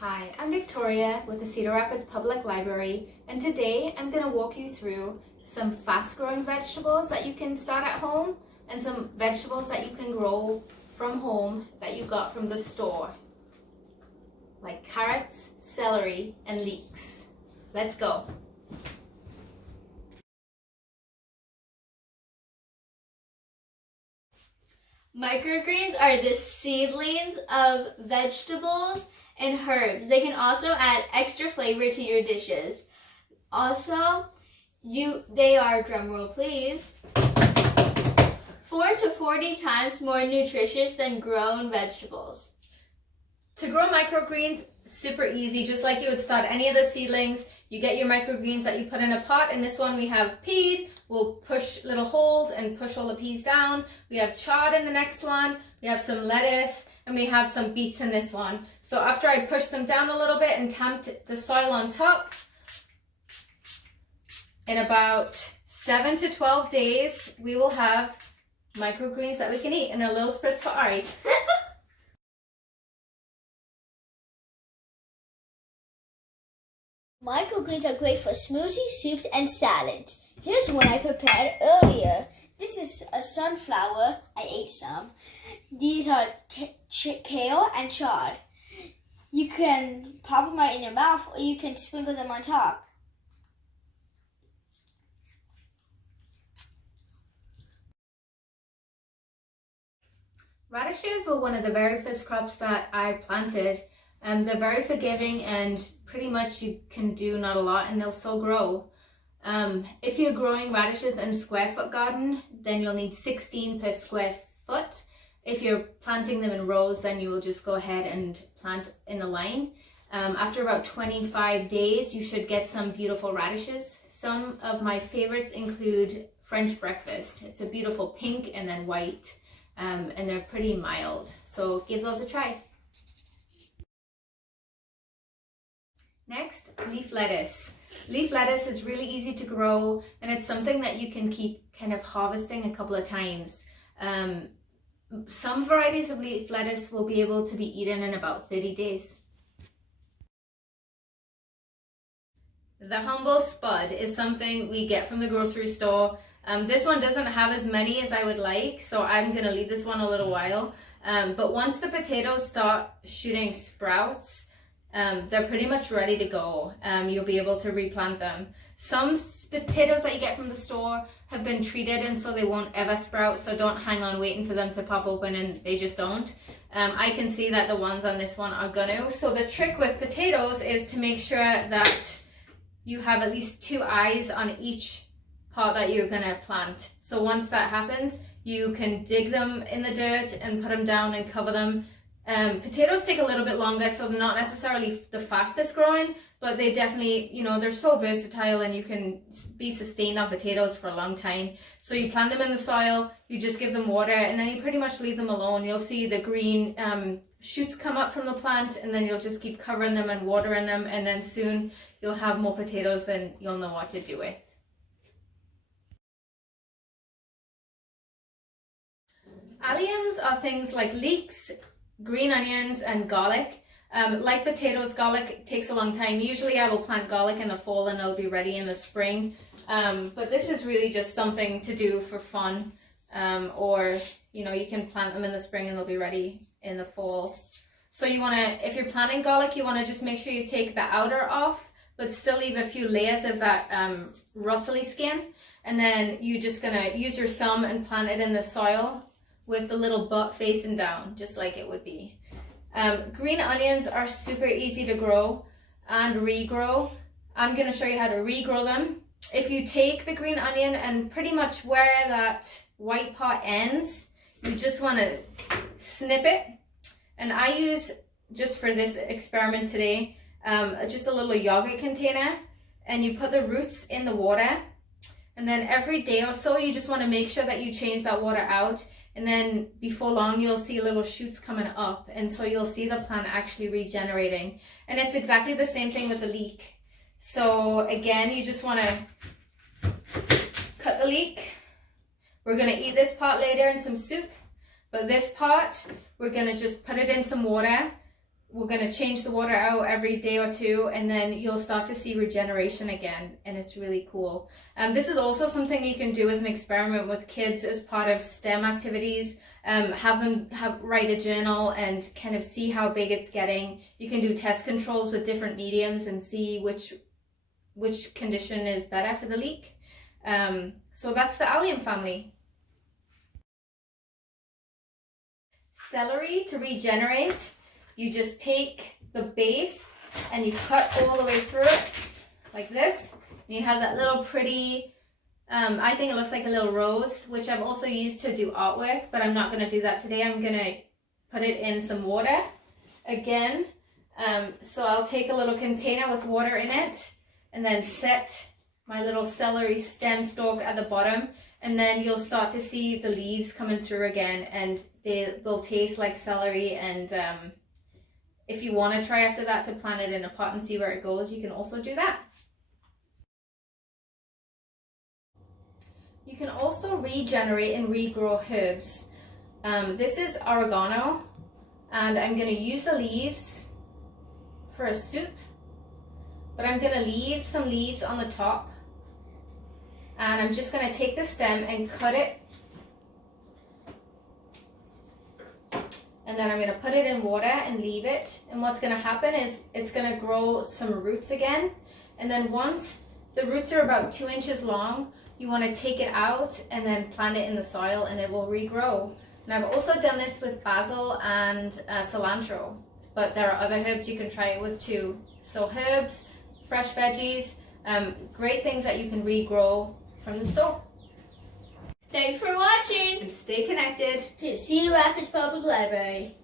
Hi, I'm Victoria with the Cedar Rapids Public Library, and today I'm going to walk you through some fast-growing vegetables that you can start at home and some vegetables that you can grow from home that you got from the store, like carrots, celery, and leeks. Let's go. Microgreens are the seedlings of vegetables and herbs. They can also add extra flavor to your dishes. Also, they are, drumroll please, 4 to 40 times more nutritious than grown vegetables. To grow microgreens, super easy, just like you would start any of the seedlings. You get your microgreens that you put in a pot. In this one we have peas. We'll push little holes and push all the peas down. We have chard in the next one. We have some lettuce and we have some beets in this one. So after I push them down a little bit and tamped the soil on top, in about 7 to 12 days, we will have microgreens that we can eat in a little spritz for Ari. Microgreens are great for smoothies, soups, and salads. Here's one I prepared earlier. This is a sunflower. I ate some. These are kale and chard. You can pop them right in your mouth, or you can sprinkle them on top. Radishes were one of the very first crops that I planted, and they're very forgiving and pretty much you can do not a lot and they'll still grow. If you're growing radishes in a square foot garden, then you'll need 16 per square foot. If you're planting them in rows, then you will just go ahead and plant in a line. After about 25 days, you should get some beautiful radishes. Some of my favorites include French breakfast. It's a beautiful pink and then white, and they're pretty mild. So give those a try. Next, leaf lettuce. Leaf lettuce is really easy to grow and it's something that you can keep kind of harvesting a couple of times. Some varieties of leaf lettuce will be able to be eaten in about 30 days. The humble spud is something we get from the grocery store. This one doesn't have as many as I would like, so I'm going to leave this one a little while. But once the potatoes start shooting sprouts, they're pretty much ready to go. You'll be able to replant them. Some potatoes that you get from the store have been treated and so they won't ever sprout, so don't hang on waiting for them to pop open and they just don't. I can see that the ones on this one are gonna. So the trick with potatoes is to make sure that you have at least 2 eyes on each pot that you're gonna plant. So once that happens, you can dig them in the dirt and put them down and cover them. Potatoes take a little bit longer, so they're not necessarily the fastest growing, but they definitely, they're so versatile and you can be sustained on potatoes for a long time. So you plant them in the soil, you just give them water, and then you pretty much leave them alone. You'll see the green shoots come up from the plant, and then you'll just keep covering them and watering them, and then soon you'll have more potatoes than you'll know what to do with. Alliums are things like leeks, green onions, and garlic. Like potatoes, garlic takes a long time. Usually I will plant garlic in the fall and it'll be ready in the spring. But this is really just something to do for fun. Or you can plant them in the spring and they'll be ready in the fall. So if you're planting garlic, you want to just make sure you take the outer off, but still leave a few layers of that rustly skin. And then you're just gonna use your thumb and plant it in the soil with the little butt facing down, just like it would be. Green onions are super easy to grow and regrow. I'm gonna show you how to regrow them. If you take the green onion and pretty much where that white part ends, you just wanna snip it. And I use, just for this experiment today, just a little yogurt container, and you put the roots in the water. And then every day or so, you just wanna make sure that you change that water out. And then before long, you'll see little shoots coming up. And so you'll see the plant actually regenerating. And it's exactly the same thing with the leek. So again, you just want to cut the leek. We're going to eat this part later in some soup. But this part, we're going to just put it in some water, we're going to change the water out every day or two, and then you'll start to see regeneration again, and it's really cool. This is also something you can do as an experiment with kids as part of STEM activities. Have them write a journal and kind of see how big it's getting. You can do test controls with different mediums and see which condition is better for the leek. So that's the allium family. Celery, to regenerate, you just take the base and you cut all the way through it like this. And you have that little pretty, I think it looks like a little rose, which I've also used to do artwork, but I'm not going to do that today. I'm going to put it in some water again. So I'll take a little container with water in it and then set my little celery stem stalk at the bottom, and then you'll start to see the leaves coming through again, and they'll taste like celery. And if you want to try after that to plant it in a pot and see where it goes, you can also do that. You can also regenerate and regrow herbs. This is oregano, and I'm going to use the leaves for a soup, but I'm going to leave some leaves on the top, and I'm just going to take the stem and cut it, and then I'm going to put it in water and leave it. And what's going to happen is it's going to grow some roots again, and then once the roots are about 2 inches long, you want to take it out and then plant it in the soil, and it will regrow. And I've also done this with basil and cilantro, but there are other herbs you can try it with too. So herbs, fresh veggies, great things that you can regrow from the store. Thanks for watching! And stay connected To Cedar Rapids Public Library.